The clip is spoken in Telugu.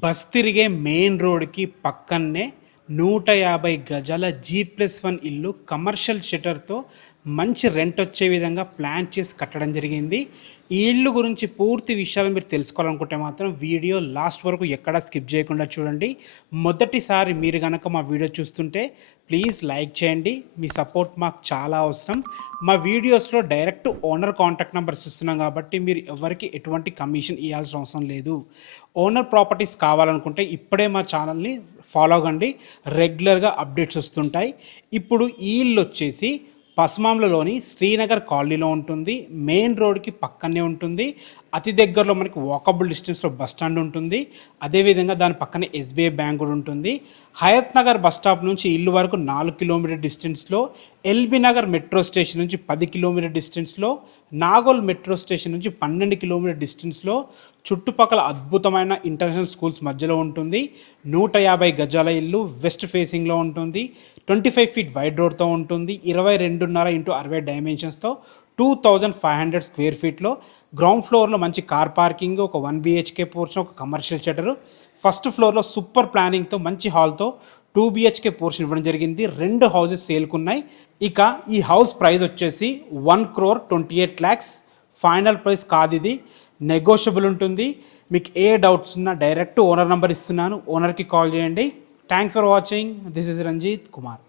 బస్ తిరిగే మెయిన్ రోడ్‌కి పక్కనే 150 గజాల జీ+1 ఇల్లు కమర్షియల్ షట్టర్‌తో మంచి రెంటొచ్చే విధంగా ప్లాన్ చేసి కట్టడం జరిగింది. ఈ ఇల్లు గురించి పూర్తి విషయాలు మీరు తెలుసుకోవాలనుకుంటే మాత్రం వీడియో లాస్ట్ వరకు ఎక్కడా స్కిప్ చేయకుండా చూడండి. మొదటిసారి మీరు గనక మా వీడియో చూస్తుంటే ప్లీజ్ లైక్ చేయండి. మీ సపోర్ట్ మాకు చాలా అవసరం. మా వీడియోస్‌లో డైరెక్ట్ ఓనర్ కాంటాక్ట్ నంబర్స్ ఇస్తున్నాం కాబట్టి మీరు ఎవరికీ ఎటువంటి కమిషన్ ఇయ్యాల్సిన అవసరం లేదు. ఓనర్ ప్రాపర్టీస్ కావాలనుకుంటే ఇప్పుడే మా ఛానల్‌ని ఫాలో అవ్వండి. రెగ్యులర్‌గా అప్డేట్స్ వస్తుంటాయి. ఇప్పుడు ఈ ఇల్లు వచ్చేసి పస్మాంలలోని శ్రీనగర్ కాలనీలో ఉంటుంది. మెయిన్ రోడ్‌కి పక్కనే ఉంటుంది. అతి దగ్గరలో మనకి వాకబుల్ డిస్టెన్స్‌లో బస్ స్టాండ్ ఉంటుంది. అదేవిధంగా దాని పక్కనే ఎస్బీఐ బ్యాంక్ కూడా ఉంటుంది. హయత్ నగర్ బస్ స్టాప్ నుంచి ఇల్లు వరకు 4 కిలోమీటర్ డిస్టెన్స్‌లో, ఎల్బీ నగర్ మెట్రో స్టేషన్ నుంచి 10 కిలోమీటర్ డిస్టెన్స్‌లో, నాగోల్ మెట్రో స్టేషన్ నుంచి 12 కిలోమీటర్ డిస్టెన్స్‌లో, చుట్టుపక్కల అద్భుతమైన ఇంటర్నేషనల్ స్కూల్స్ మధ్యలో ఉంటుంది. 150 గజాల ఇల్లు వెస్ట్ ఫేసింగ్లో ఉంటుంది. 25 ఫీట్ వైడ్ రోడ్తో ఉంటుంది. 22.5 x 60 డైమెన్షన్స్తో 2500 స్క్వేర్ ఫీట్లో గ్రౌండ్ ఫ్లోర్లో మంచి కార్ పార్కింగ్, ఒక 1 BHK పోర్షన్, ఒక కమర్షియల్ షట్టరు. ఫస్ట్ ఫ్లోర్లో సూపర్ ప్లానింగ్తో మంచి హాల్తో 2 BHK పోర్షన్ ఇవ్వడం జరిగింది. 2 హౌసెస్ సేల్కున్నాయి. ఇక ఈ హౌస్ ప్రైస్ వచ్చేసి 1,28,00,000 ఫైనల్ ప్రైస్ కాదు, ఇది నెగోషియబుల్ ఉంటుంది. మీకు ఏ డౌట్స్ ఉన్నా డైరెక్ట్ ఓనర్ నెంబర్ ఇస్తున్నాను, ఓనర్కి కాల్ చేయండి. Thanks for watching. This is Ranjith Kumar.